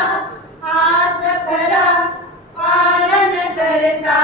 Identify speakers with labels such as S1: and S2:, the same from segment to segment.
S1: आज खरा पालन करता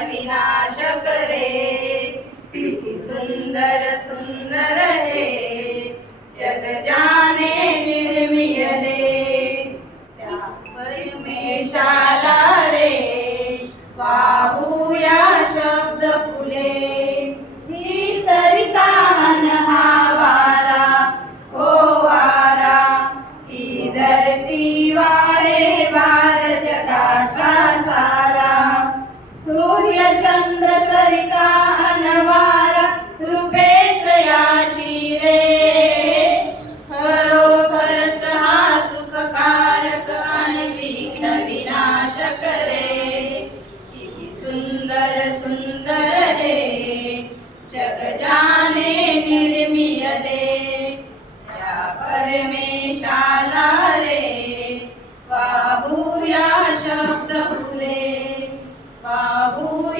S1: विनाश रे. किती सुंदर सुंदर रे जग जाने निर्मियले त्या परमेशाला सरिता अनवारा रूपेच याची रे. आणि विघ्न विनाशक रे. सुंदर सुंदर रे. जग जाने निर्मियले या परमेशाला रे. बाबू शब्द फुले. बाबू